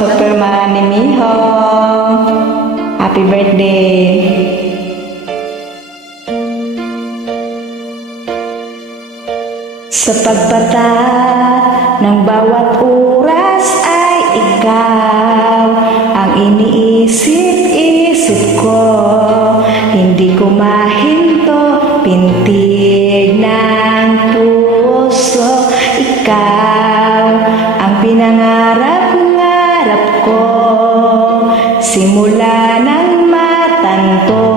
Superman ni Miho. Happy birthday! Sa pagbata ng bawat oras ay ikaw ang iniisip-isip ko. Hindi ko mahinto, pintig ng puso. Ikaw ang pinangarap-ngarap ko, simula ng matanto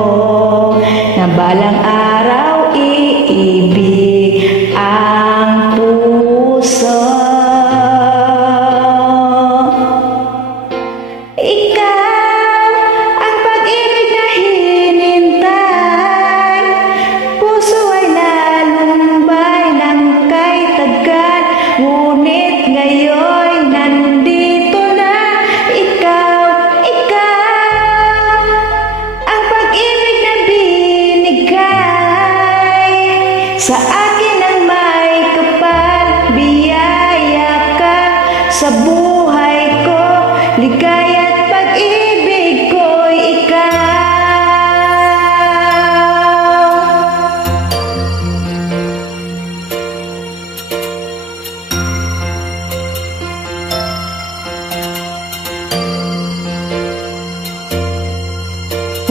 na balang araw iibig ang puso. Ikaw ang pag-ibig na hinintay, puso ay nalumbay ng kay tagal, ngunit ngayon nandito na. Ikaw ang pag-ibig na binigay sa akin ang may kapal, biyaya ka sa buhay ko, ligaya at pag-ibig ko'y ikaw.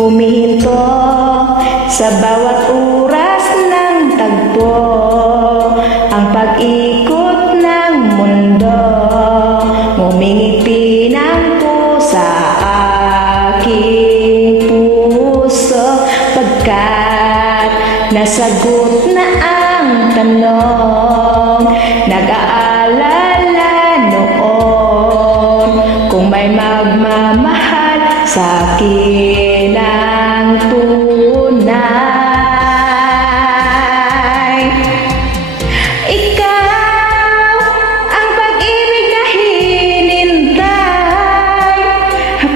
Humihinto sa bawat oras ng tagpo, ang pag-ikot ng mundo, ngumingiti ng sa aking puso, pagkat nasagot na ang tanong, nag-aalala noon kung may magmamahal sa akin ng tunay. Ikaw ang pag-ibig na hinintay,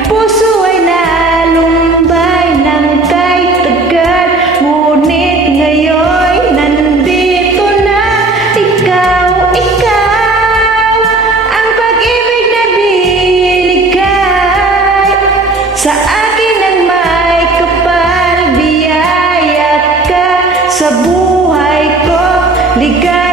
puso ay nalumbay ng kay tagal, ngunit ngayon nandito na. Ikaw ang pag-ibig na binigay sa akin ang may kapal, biyaya ka sa buhay ko, ligaya